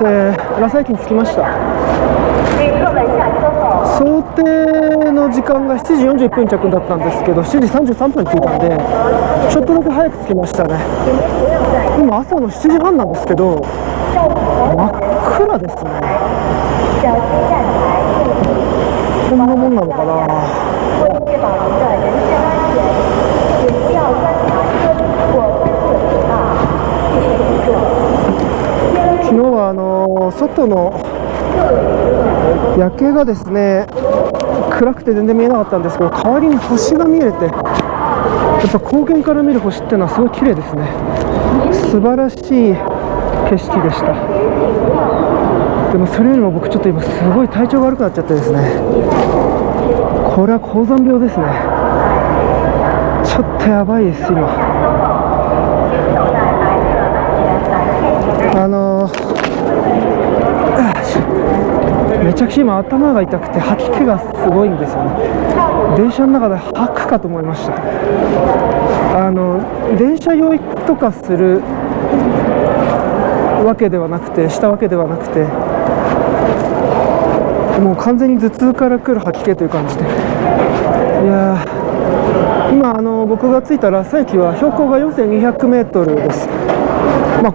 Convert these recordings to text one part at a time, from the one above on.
。ラサ駅に着きました。想定の時間が7時41分着だったんですけど、7時33分に着いたんで、ちょっとだけ早く着きましたね。今朝の7時半なんですけど、真っ暗ですね。こんなもんなのかな。昨日は外の夜景がですね、暗くて全然見えなかったんですけど、代わりに星が見えて、やっぱ高原から見る星っていうのはすごい綺麗ですね。素晴らしい景色でした。でもそれよりも僕ちょっと今すごい体調が悪くなっちゃってですね、これは高山病ですね。ちょっとやばいです。今めちゃくちゃ今頭が痛くて吐き気がすごいんですよね。電車の中で吐くかと思いました。電車酔いとかするわけではなくて、したわけではなくて、もう完全に頭痛から来る吐き気という感じで、いやー、今僕が着いたラサ駅は標高が4200メートルです。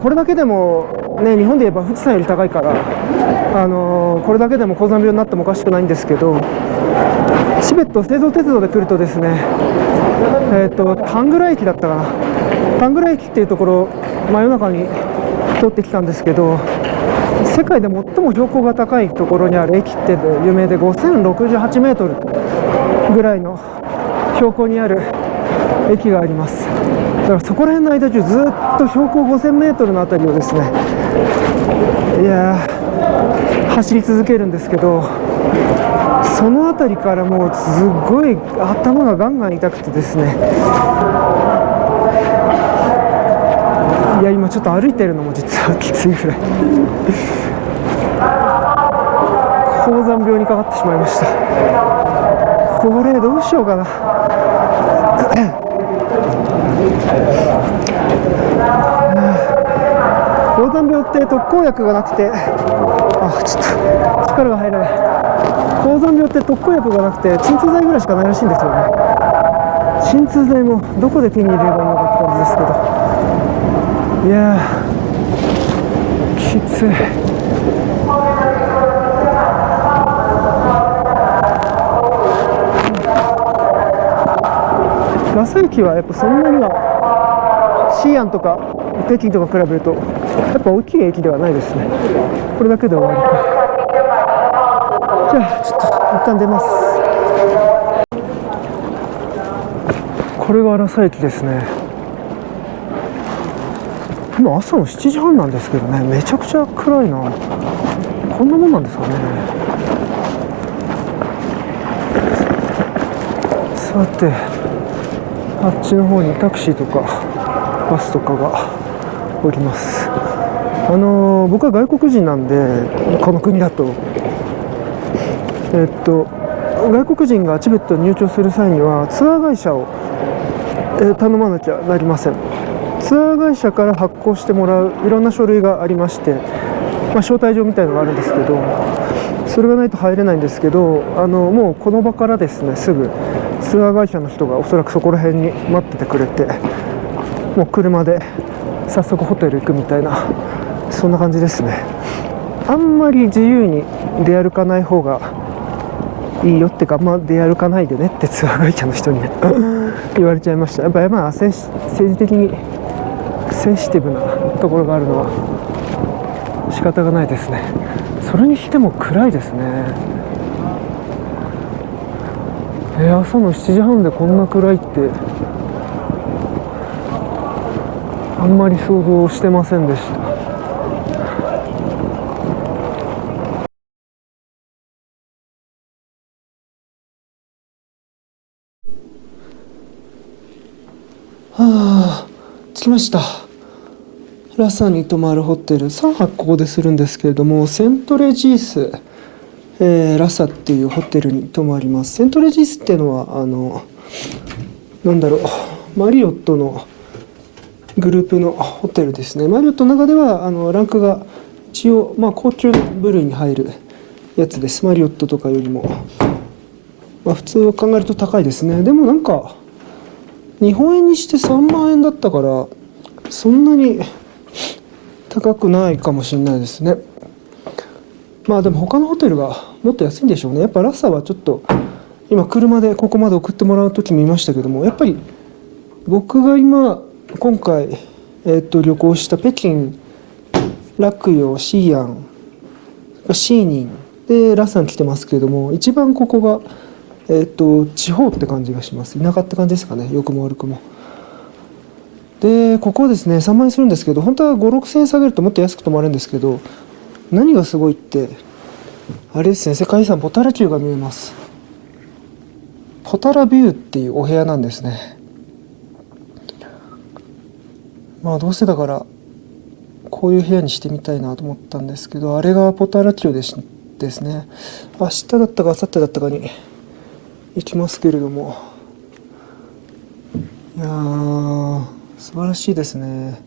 これだけでもね、日本で言えば富士山より高いから、これだけでも高山病になってもおかしくないんですけど、チベット製造鉄道で来るとですね、タングラ駅だったかな、タングラ駅っていうところ、真夜中に通ってきたんですけど、世界で最も標高が高いところにある駅って有名で、5068メートルぐらいの標高にある駅があります。だからそこら辺の間中ずっと標高5000メートルのあたりをですね、いやー、走り続けるんですけど、そのあたりからもうすごい頭がガンガン痛くてですね、いや今ちょっと歩いてるのも実はきついぐらい高山病にかかってしまいました。これどうしようかな高山病って特効薬がなくて、ちょっと力が入らない。高山病って特効薬がなくて鎮痛剤ぐらいしかないらしいんですよね。鎮痛剤もどこで手に入れればいいのかって感じですけど、いやー、きつい。ラサ駅はやっぱそんなにはシーアンとか北京とか比べるとやっぱ大きい駅ではないですね。これだけで終わりか。じゃあちょっと一旦出ます。これがラサ駅ですね。今朝の7時半なんですけどね、めちゃくちゃ暗いな。こんなもんなんですかね。さて、あっちの方にタクシーとかバスとかがおります。僕は外国人なんで、この国だと外国人がチベットに入庁する際にはツアー会社を、頼まなきゃなりません。ツアー会社から発行してもらういろんな書類がありまして、招待状みたいなのがあるんですけど、それがないと入れないんですけど、もうこの場からですね、すぐツアー会社の人がおそらくそこら辺に待っててくれて、もう車で早速ホテル行くみたいな、そんな感じですね。あんまり自由に出歩かない方がいいよってか、出歩かないでねってツアー会社の人に言われちゃいました。やっぱり政治的にセンシティブなところがあるのは仕方がないですね。それにしても暗いですね。朝の7時半でこんな暗いってあんまり想像してませんでした。着きました。ラサに泊まるホテル3泊ここでするんですけれども、セントレジース、ラサっていうホテルに泊まります。セントレジースっていうのはマリオットのグループのホテルですね。マリオットの中ではランクが一応、高級の部類に入るやつです。マリオットとかよりも、普通を考えると高いですね。でもなんか日本円にして3万円だったからそんなに高くないかもしれないですね。でも他のホテルがもっと安いんでしょうね。やっぱラサはちょっと今車でここまで送ってもらう時見ましたけども、やっぱり僕が今回、旅行した北京、洛陽、西安、シーニンでラサに来てますけれども、一番ここが、地方って感じがします。田舎って感じですかね、良くも悪くも。でここですね、3万円するんですけど、本当は5、6千円下げるともっと安く泊まるんですけど、何がすごいってあれですね、世界遺産ポタラ宮が見えます。ポタラビューっていうお部屋なんですね。どうせだからこういう部屋にしてみたいなと思ったんですけど、あれがポタラ宮ですね。明日だったか明後日だったかに行きますけれども、いやー素晴らしいですね。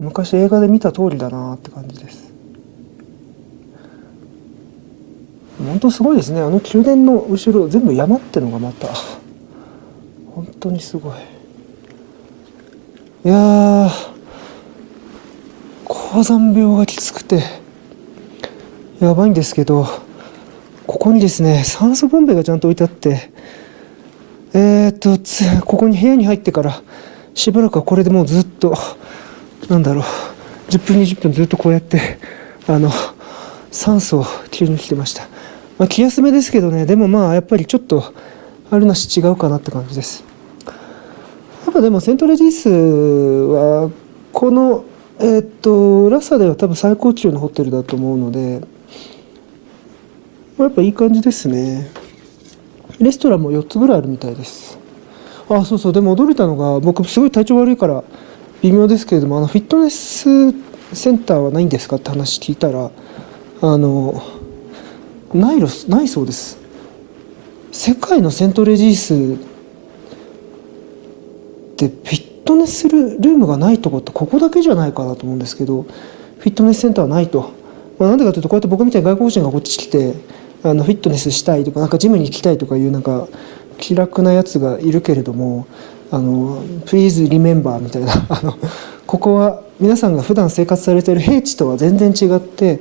昔映画で見た通りだなって感じです。本当すごいですね。あの宮殿の後ろ全部山ってのがまた本当にすごい。いやー高山病がきつくてやばいんですけど、ここにですね酸素ボンベがちゃんと置いてあって、ここに部屋に入ってからしばらくはこれでもうずっと10分20分ずっとこうやって酸素を吸入してました。気休めですけどね、でもやっぱりちょっとあるなし違うかなって感じです。やっぱでもセントレジスはこのラサでは多分最高級のホテルだと思うので、やっぱいい感じですね。レストランも4つぐらいあるみたいです。そうそう、でも驚いたのが、僕すごい体調悪いから微妙ですけれども、フィットネスセンターはないんですかって話聞いたら、ないそうです。世界のセントレジースでフィットネスルームがないとこってここだけじゃないかなと思うんですけど、フィットネスセンターはないと。なんでかというと、こうやって僕みたいに外国人がこっち来てフィットネスしたいとか、ジムに行きたいとかいう気楽なやつがいるけれども、Please remember みたいなここは皆さんが普段生活されている平地とは全然違って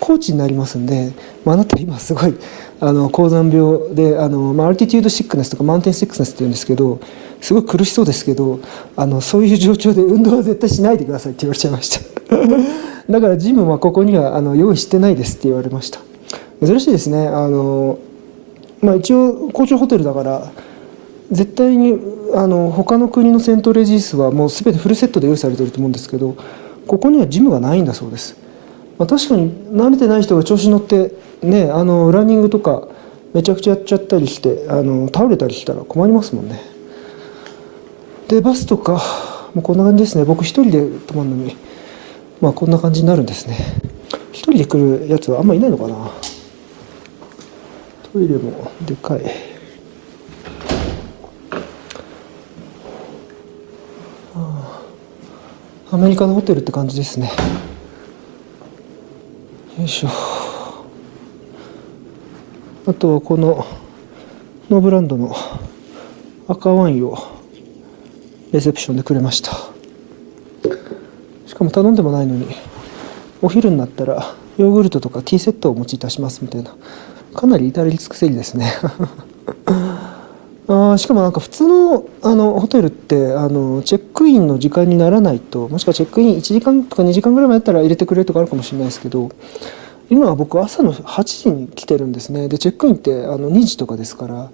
高地になりますんで、あなた今すごい高山病でアルティテュードシックネスとかマウンテンシックネスって言うんですけど、すごい苦しそうですけど、そういう状況で運動は絶対しないでくださいって言われちゃいましただからジムはここには用意してないですって言われました。珍しいですね。一応高級ホテルだから絶対に他の国のセントレジースはもう全てフルセットで用意されてると思うんですけど、ここにはジムがないんだそうです。確かに慣れてない人が調子に乗ってね、ランニングとかめちゃくちゃやっちゃったりして倒れたりしたら困りますもんね。でバスとかもうこんな感じですね。僕一人で泊まるのにこんな感じになるんですね。一人で来るやつはあんまいないのかな。トイレもでかい。アメリカのホテルって感じですね。よいしょ。あとはこのノーブランドの赤ワインをレセプションでくれました。しかも頼んでもないのにお昼になったらヨーグルトとかティーセットをお持ちいたしますみたいな、かなり至れり尽くせりですねしかも普通のホテルってチェックインの時間にならないと、もしくはチェックイン1時間とか2時間ぐらい前だったら入れてくれるとかあるかもしれないですけど、今は僕朝の8時に来てるんですね。でチェックインって2時とかですから、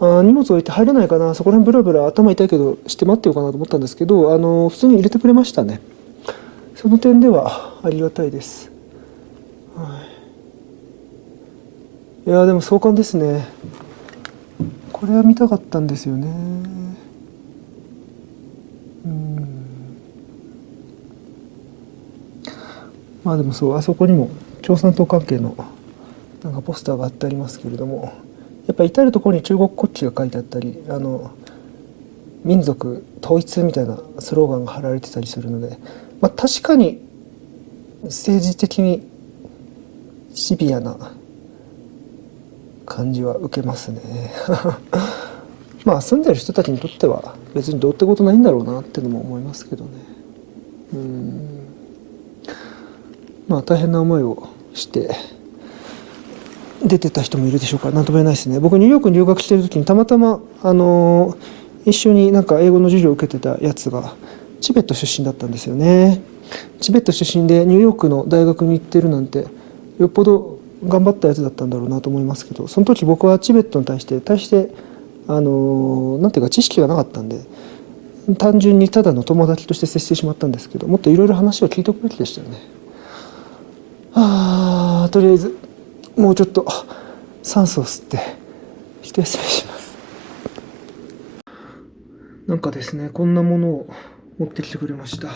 荷物置いて入れないかな、そこら辺ブラブラ頭痛いけどして待ってようかなと思ったんですけど、普通に入れてくれましたね。その点ではありがたいです。いやでも壮観ですね。これは見たかったんですよね。でもそう、あそこにも共産党関係のポスターが貼ってありますけれども、やっぱ至る所に中国国旗が書いてあったり民族統一みたいなスローガンが貼られてたりするので、確かに政治的にシビアな感じは受けますねまあ住んでる人たちにとっては別にどうってことないんだろうなってのも思いますけどね。まあ大変な思いをして出てた人もいるでしょうから何とも言えないですね。僕ニューヨークに留学してる時にたまたま一緒になんか英語の授業を受けてたやつがチベット出身だったんですよね。チベット出身でニューヨークの大学に行ってるなんてよっぽど頑張ったやつだったんだろうなと思いますけど、その時僕はチベットに対してなんていうか知識がなかったんで単純にただの友達として接してしまったんですけど、もっといろいろ話を聞いておくべきでしたよね。とりあえずもうちょっと酸素を吸って一休みします。なんかですね、こんなものを持ってきてくれました。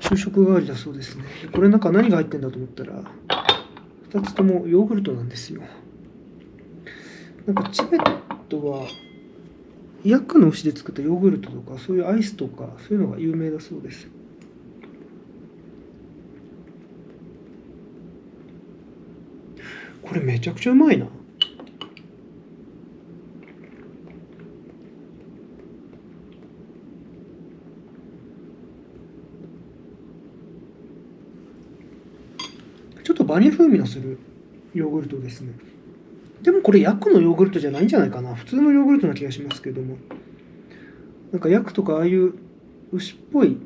昼食代わりだそうですね。これなんか何が入ってんだと思ったら2つともヨーグルトなんですよ。なんかチベットはヤックの牛で作ったヨーグルトとかそういうアイスとかそういうのが有名だそうです。これめちゃくちゃうまいな。ちょっとバニラ風味のするヨーグルトですね。でもこれヤクのヨーグルトじゃないんじゃないかな。普通のヨーグルトな気がしますけども、なんかヤクとかああいう牛っぽい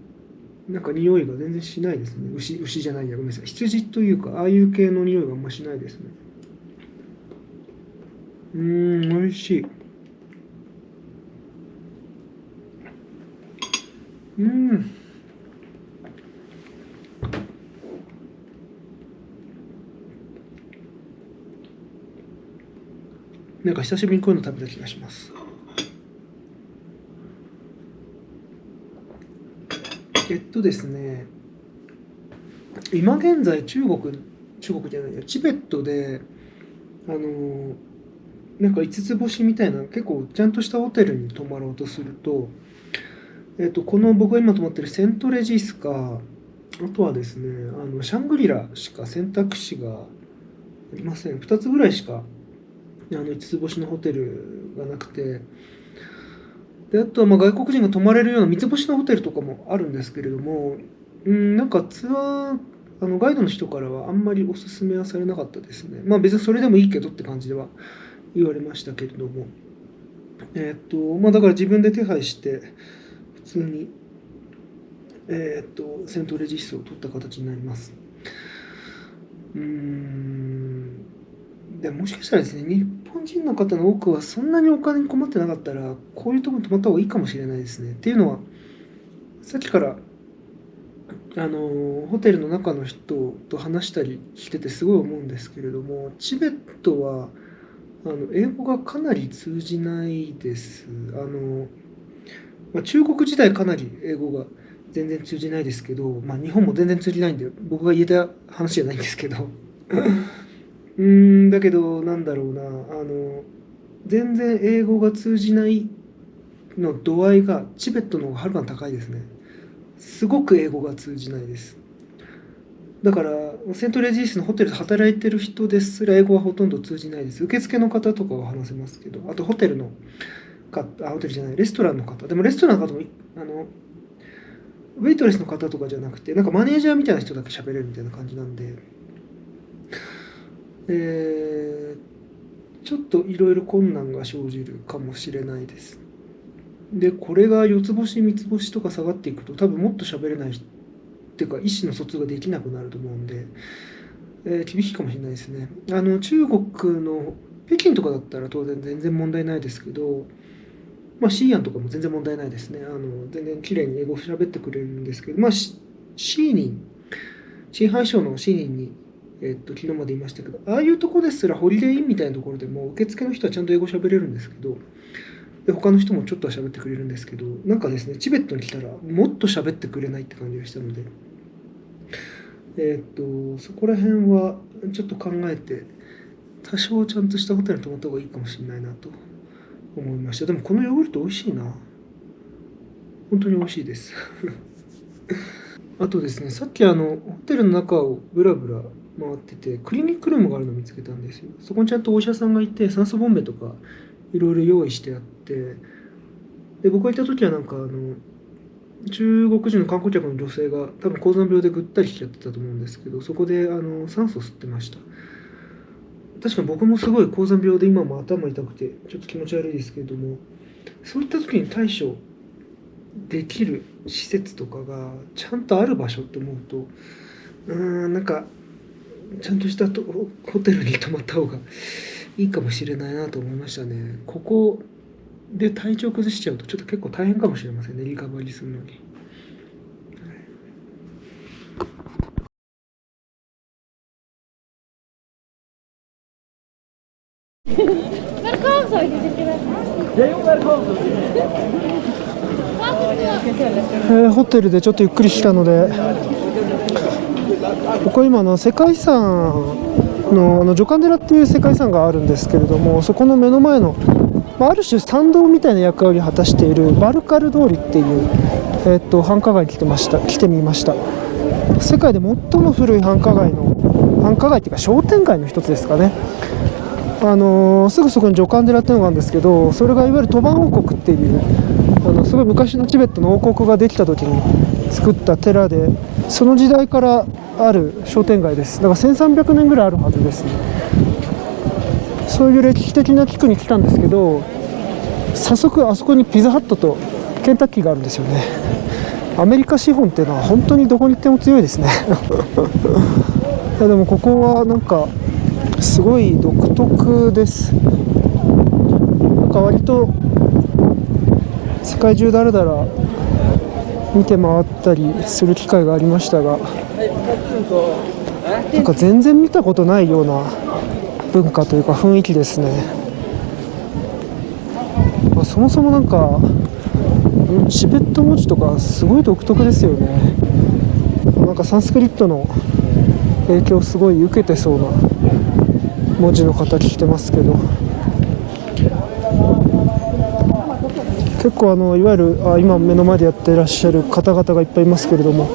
なんか匂いが全然しないですね。牛じゃないや、ごめんなさい。羊というかああいう系の匂いがあんましないですね。美味しい。なんか久しぶりにこういうの食べた気がします。ですね、今現在中国じゃないや、チベットでなんか5つ星みたいな結構ちゃんとしたホテルに泊まろうとすると、この僕が今泊まってるセントレジスか、あとはですね、シャングリラしか選択肢がありません。2つぐらいしか5つ星のホテルがなくて、であとはまあ外国人が泊まれるような3つ星のホテルとかもあるんですけれども、なんかツアーガイドの人からはあんまりおすすめはされなかったですね。まあ別にそれでもいいけどって感じでは言われましたけれども、まあだから自分で手配して普通にセントレジストを取った形になります。でもしかしたらですね、日本人の方の多くはそんなにお金に困ってなかったらこういうところに泊まった方がいいかもしれないですね。っていうのはさっきからホテルの中の人と話したりしててすごい思うんですけれども、チベットは英語がかなり通じないです。中国時代かなり英語が全然通じないですけど、日本も全然通じないんで僕が言えた話じゃないんですけどだけどなんだろうな、全然英語が通じないの度合いがチベットの方がはるかに高いですね。すごく英語が通じないです。だからセントレジスのホテルで働いてる人ですら英語はほとんど通じないです。受付の方とかは話せますけど、あとホテルじゃないレストランの方、でもレストランの方もウェイトレスの方とかじゃなくてなんかマネージャーみたいな人だけ喋れるみたいな感じなんで、ちょっといろいろ困難が生じるかもしれないです。でこれが4つ星3つ星とか下がっていくと多分もっと喋れないっていうか意思の疎通ができなくなると思うんで、厳しいかもしれないですね。中国の北京とかだったら当然全然問題ないですけど、シーアンとかも全然問題ないですね。全然綺麗に英語を喋ってくれるんですけど、シーニン、上海省のシーニンに、昨日まで言いましたけど、ああいうとこですらホリデーインみたいなところでも受付の人はちゃんと英語喋れるんですけど、で他の人もちょっとは喋ってくれるんですけど、なんかですね、チベットに来たらもっと喋ってくれないって感じがしたので、そこら辺はちょっと考えて多少ちゃんとしたホテルに泊まった方がいいかもしれないなと思いました。でもこのヨーグルト美味しいな。本当に美味しいですあとですね、さっきホテルの中をブラブラ回ってて、クリニックルームがあるのを見つけたんですよ。そこにちゃんとお医者さんがいて、酸素ボンベとかいろいろ用意してあって、で、僕が行った時はなんか中国人の観光客の女性が多分高山病でぐったりしちゃってたと思うんですけど、そこで酸素吸ってました。確かに僕もすごい高山病で今も頭痛くてちょっと気持ち悪いですけれども、そういった時に対処できる施設とかがちゃんとある場所って思うと、なんかちゃんとしたホテルに泊まった方がいいかもしれないなと思いましたね。ここで体調崩しちゃうとちょっと結構大変かもしれませんね、リカバリーするのに。ホテルでちょっとゆっくりしたので、ここ今の世界遺産のジョカン寺っていう世界遺産があるんですけれども、そこの目の前の、ある種参道みたいな役割を果たしているバルカル通りっていう、繁華街に来てみました。世界で最も古い繁華街っていうか商店街の一つですかね。すぐそこにジョカン寺っていうのがあるんですけど、それがいわゆるトバン王国っていうすごい昔のチベットの王国ができた時に作った寺で、その時代からある商店街です。だから1300年ぐらいあるはずですね。そういう歴史的な地区に来たんですけど、早速あそこにピザハットとケンタッキーがあるんですよね。アメリカ資本っていうのは本当にどこに行っても強いですね。いやでもここはなんかすごい独特です。なんか割と世界中だらだら見て回ったりする機会がありましたが、なんか全然見たことないような文化というか雰囲気ですね。そもそもなんかチベット文字とかすごい独特ですよね。なんかサンスクリットの影響すごい受けてそうな文字の形してますけど、結構いわゆる今目の前でやっていらっしゃる方々がいっぱいいますけれども、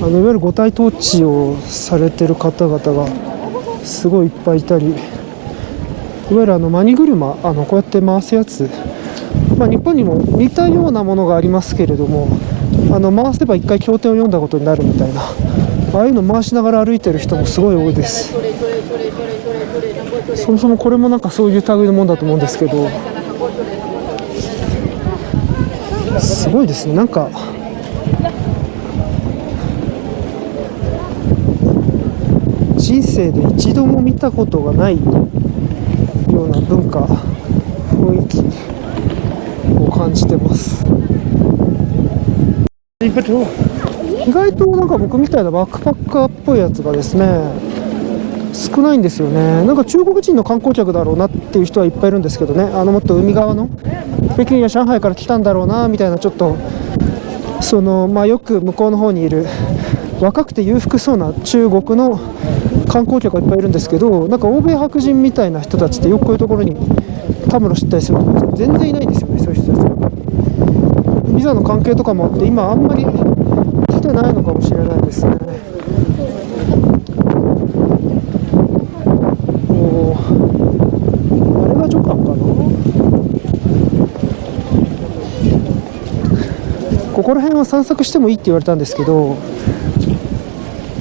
いわゆる五体統治をされている方々がすごいいっぱいいたり、いわゆるマニ車こうやって回すやつ、日本にも似たようなものがありますけれども、回せば一回経典を読んだことになるみたいな、ああいうの回しながら歩いてる人もすごい多いです。そもそもこれもなんかそういう類のもんだと思うんですけど、すごいですね。なんか人生で一度も見たことがないような文化、雰囲気を感じてます。意外となんか僕みたいなバックパッカーっぽいやつがですね少ないんですよね。なんか中国人の観光客だろうなっていう人はいっぱいいるんですけどね、もっと海側の北京や上海から来たんだろうなみたいな、ちょっとよく向こうの方にいる若くて裕福そうな中国の観光客がいっぱいいるんですけど、なんか欧米白人みたいな人たちってよくこういうところにたむろしたりすると全然いないんですよね、そういう人たちが。ビザの関係とかもあって今あんまり来てないのかもしれないですね。あれがジョカンかな。ここら辺は散策してもいいって言われたんですけど、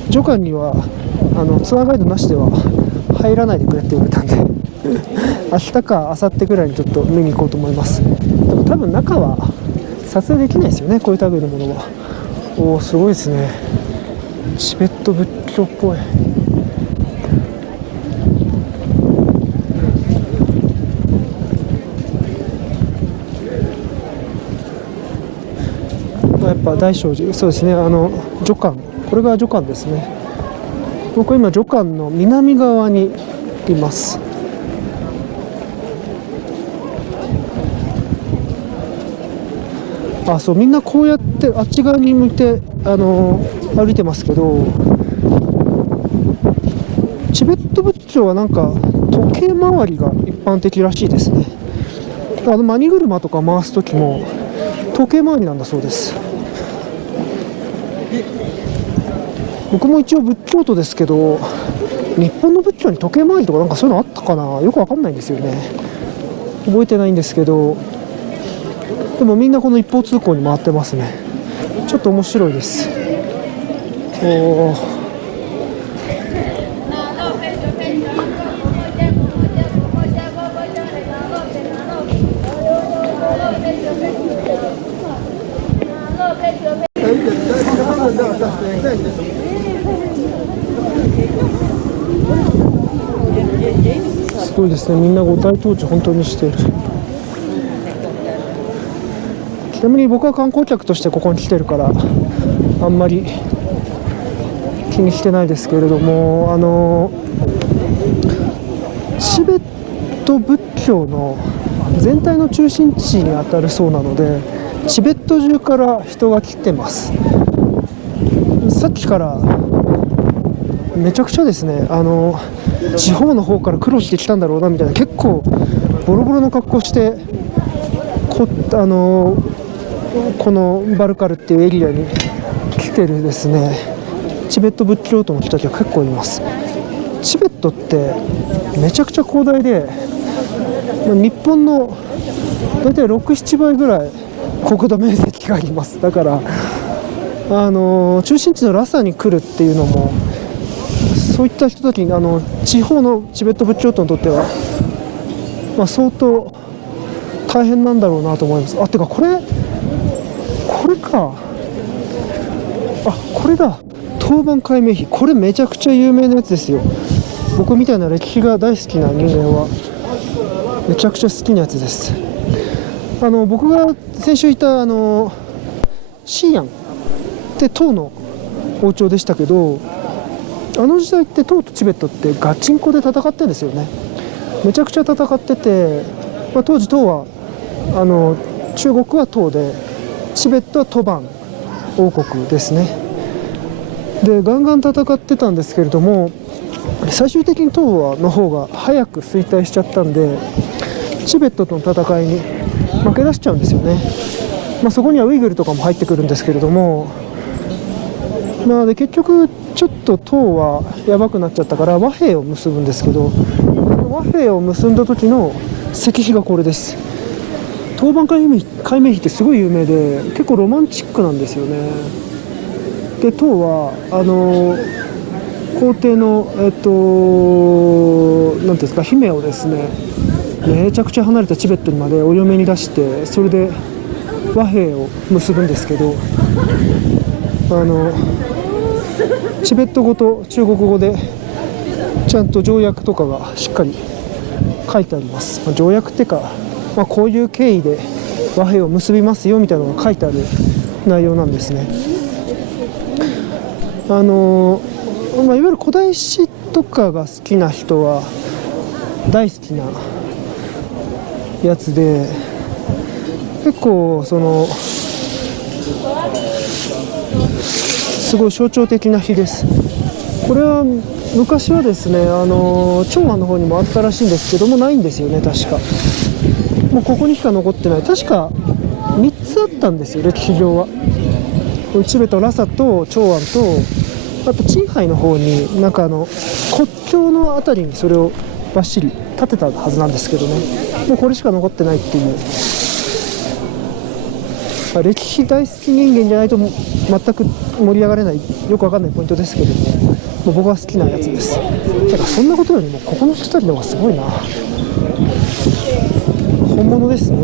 ジョカンにはツアーガイドなしでは入らないでくれって言われたんで明日か明後日ぐらいにちょっと見に行こうと思います。でも多分中は撮影できないですよね、こういう類のものは。おお、すごいですね。チベット仏教っぽい。やっぱ大聖寺、そうですね、ジョカン、これがジョカンですね。僕は今ジョカンの南側にいます。そう、みんなこうやってあっち側に向いて歩いてますけど、チベット仏教はなんか時計回りが一般的らしいですね。マニ車とか回す時も時計回りなんだそうです。僕も一応仏教徒ですけど、日本の仏教に時計回りとかなんかそういうのあったかな、よくわかんないんですよね。覚えてないんですけど、でもみんなこの一方通行に回ってますね。ちょっと面白いです。すごいですね、みんな五体統治本当にしている。ちなみに僕は観光客としてここに来てるからあんまり気にしてないですけれども、チベット仏教の全体の中心地に当たるそうなので、チベット中から人が来てます。さっきからめちゃくちゃですね、地方の方から苦労してきたんだろうなみたいな、結構ボロボロの格好してこのバルカルっていうエリアに来てるですね、チベット仏教徒の人たちが結構います。チベットってめちゃくちゃ広大で、日本の大体6、7倍ぐらい国土面積があります。だから中心地のラサに来るっていうのも、そういった人たちに地方のチベット仏教徒にとっては、相当大変なんだろうなと思います。てかこれか、これだ、当番解明碑。これめちゃくちゃ有名なやつですよ。僕みたいな歴史が大好きな人間はめちゃくちゃ好きなやつです。僕が先週いたシーアンって唐の王朝でしたけど、あの時代って唐とチベットってガチンコで戦ってるんですよね。めちゃくちゃ戦ってて、当時唐は中国は唐で、チベットは吐蕃王国ですね。でガンガン戦ってたんですけれども、最終的に唐の方が早く衰退しちゃったんで、チベットとの戦いに負け出しちゃうんですよね。そこにはウイグルとかも入ってくるんですけれども、で結局ちょっと唐はやばくなっちゃったから和平を結ぶんですけど、和平を結んだ時の石碑がこれです。当番解明碑ってすごい有名で、結構ロマンチックなんですよね。で唐は皇帝のなんていうんですか、姫をですね、めちゃくちゃ離れたチベットにまでお嫁に出して、それで和平を結ぶんですけど、チベット語と中国語でちゃんと条約とかがしっかり書いてあります。条約っていうか、こういう経緯で和平を結びますよみたいなのが書いてある内容なんですね。いわゆる古代史とかが好きな人は大好きなやつで、結構すごい象徴的な日です。これは昔はですね、長安の方にもあったらしいんですけども、ないんですよね。確かもうここにしか残ってない。確か3つあったんですよ、歴史上は。チベット、ラサと長安と、あとチンハイの方になんか国境のあたりにそれをバッシリ建てたはずなんですけどね、もうこれしか残ってないっていう、歴史大好き人間じゃないと全く盛り上がれない、よくわかんないポイントですけども、もう僕は好きなやつです。てかそんなことよりもここの人たちの方がすごいな、本物ですね。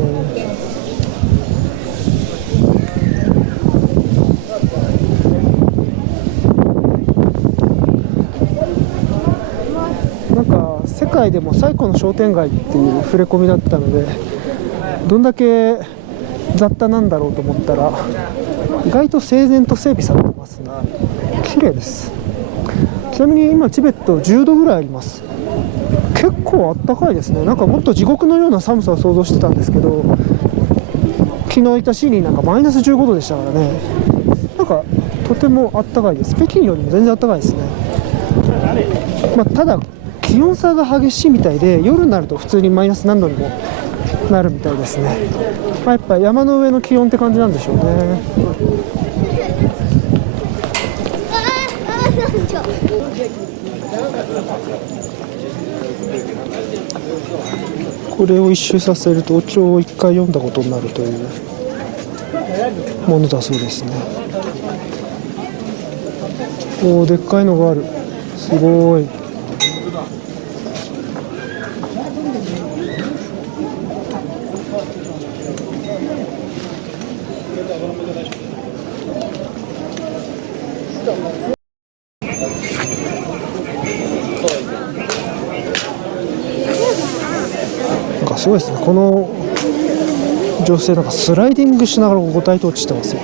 なんか世界でも最古の商店街っていう触れ込みだったので、どんだけ雑多なんだろうと思ったら、意外と整然と整備されてますね。綺麗です。ちなみに今チベット10度ぐらいあります。結構あったかいですね。なんかもっと地獄のような寒さを想像してたんですけど、昨日いたシーリーなんかマイナス15度でしたからね。なんかとてもあったかいです。北京よりも全然あったかいですね。ただ気温差が激しいみたいで、夜になると普通にマイナス何度にもなるみたいですね。やっぱ山の上の気温って感じなんでしょうね。これを一周させるとお経を1回読んだことになるというものだそうですね。おー、でっかいのがある。すごい。なんかすごいですね、この女性、なんかスライディングしながら五体投地してますよ。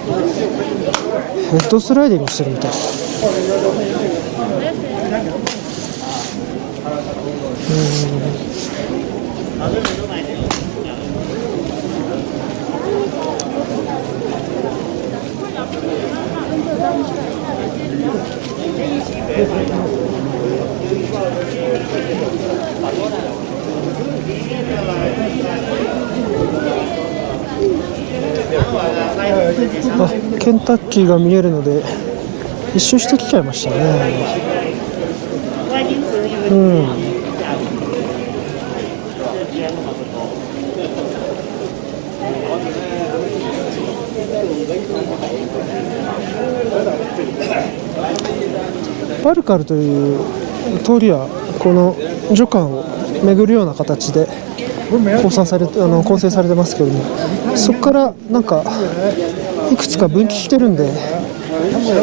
ヘッドスライディングしてるみたい。あ、ケンタッキーが見えるので一周してきちゃいましたね。うん。バルカルという通りはこの女館を巡るような形で構成されてますけども、そこからなんかいくつか分岐してるんで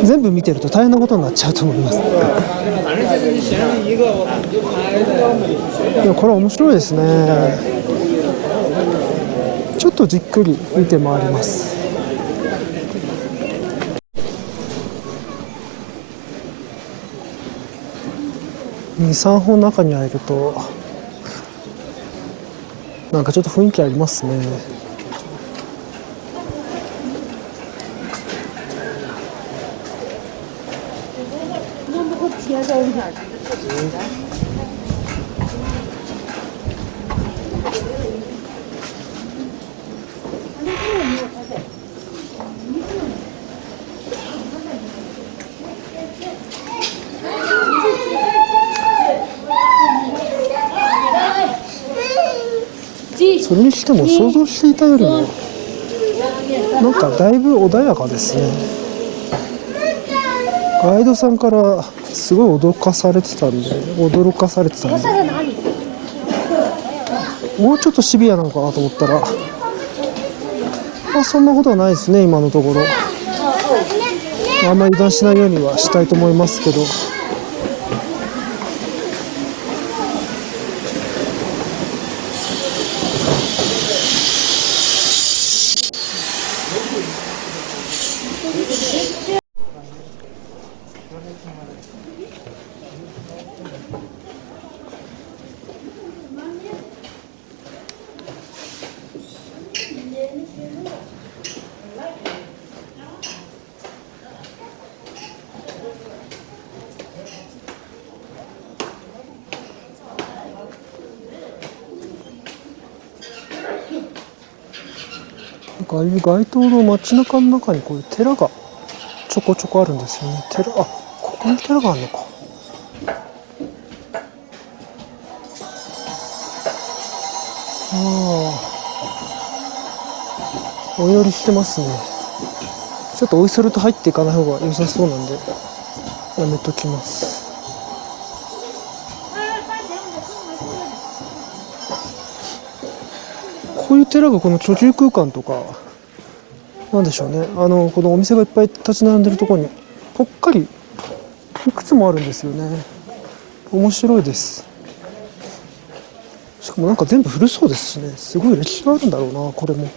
全部見てると大変なことになっちゃうと思います。いや、これ面白いですね。ちょっとじっくり見て回ります。2、3本中に入るとなんかちょっと雰囲気ありますね。それにしても想像していたよりもなんかだいぶ穏やかですね。ガイドさんからすごい驚かされてたんでもうちょっとシビアなのかなと思ったら、そんなことはないですね。今のところあんまり油断しないようにはしたいと思いますけど、ああいう街灯の街中の中にこういう寺がちょこちょこあるんですよね。ここに寺があるのか。お祈りしてますね。ちょっとおいそれと入っていかない方が良さそうなんでやめときます。こういう寺がこの居住空間とかなんでしょうね、このお店がいっぱい立ち並んでるところにぽっかりいくつもあるんですよね。面白いです。しかもなんか全部古そうですしね、すごい歴史があるんだろうな、これも。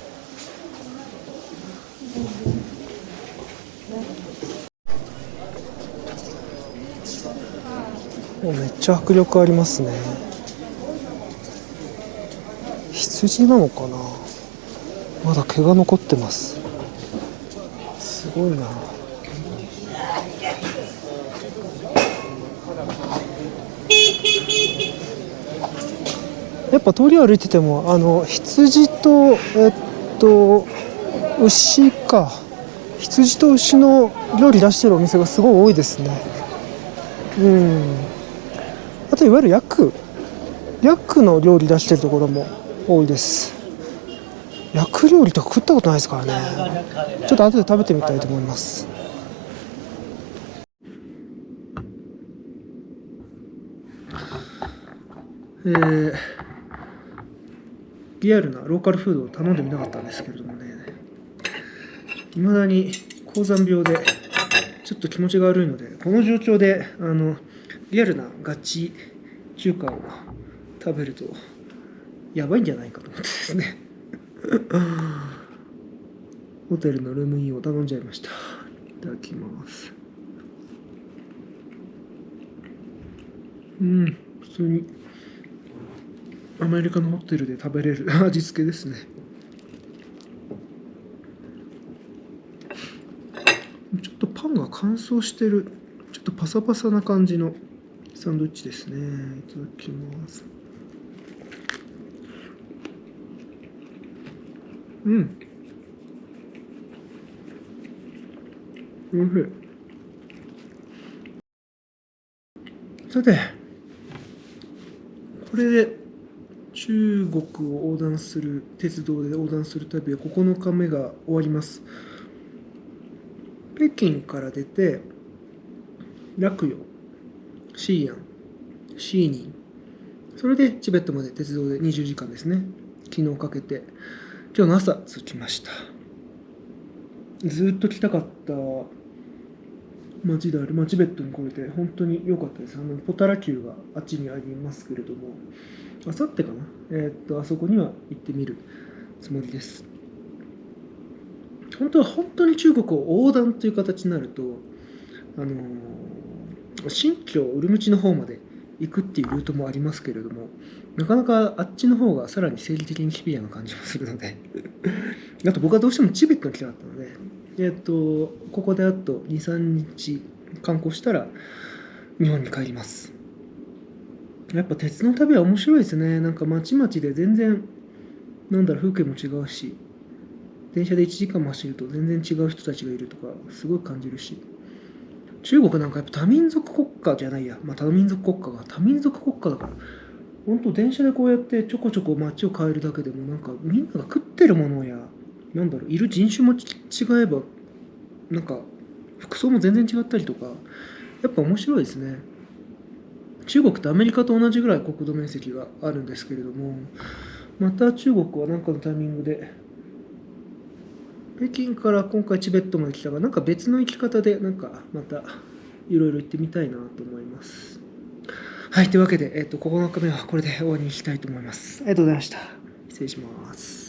めっちゃ迫力ありますね。羊なのかな、まだ毛が残ってます。すごいな。やっぱ通り歩いてても羊と羊と牛の料理出してるお店がすごい多いですね。あといわゆるヤクの料理出してるところも多いです。ヤク料理とか食ったことないですからね。ちょっと後で食べてみたいと思います。リアルなローカルフードを頼んでみなかったんですけれどもね、いまだに高山病でちょっと気持ちが悪いので、この状況でリアルなガチ中華を食べるとやばいんじゃないかと思ってですねホテルのルームインを頼んじゃいました。いただきます。普通にアメリカのホテルで食べれる味付けですね。ちょっとパンが乾燥してる、ちょっとパサパサな感じのサンドイッチですね。いただきます。おいしい。さて、これで中国を横断する、鉄道で横断する旅は9日目が終わります。北京から出て、洛陽、西安、シーニン、それでチベットまで鉄道で20時間ですね。昨日かけて、今日の朝着きました。ずっと来たかった町であるチベットに来れて本当に良かったです。ポタラ宮があっちにありますけれども、あさってかな、あそこには行ってみるつもりです。本当に中国を横断という形になると、新疆ウルムチの方まで行くっていうルートもありますけれども、なかなかあっちの方がさらに生理的にシビアな感じもするのであと僕はどうしてもチベットに来たかったので、ここであと 2,3 日観光したら日本に帰ります。やっぱ鉄の旅は面白いですね。なんか町々で全然風景も違うし、電車で1時間も走ると全然違う人たちがいるとかすごい感じるし、中国なんかやっぱ多民族国家じゃないや、多民族国家だから、本当電車でこうやってちょこちょこ街を変えるだけでもなんかみんなが食ってるものやいる人種も違えばなんか服装も全然違ったりとか、やっぱ面白いですね。中国ってアメリカと同じぐらい国土面積があるんですけれども、また中国は何かのタイミングで北京から今回チベットまで来たがなんか別の生き方でまたいろいろ行ってみたいなと思います。はい、というわけで、9日目はこれで終わりにしたいと思います。ありがとうございました。失礼します。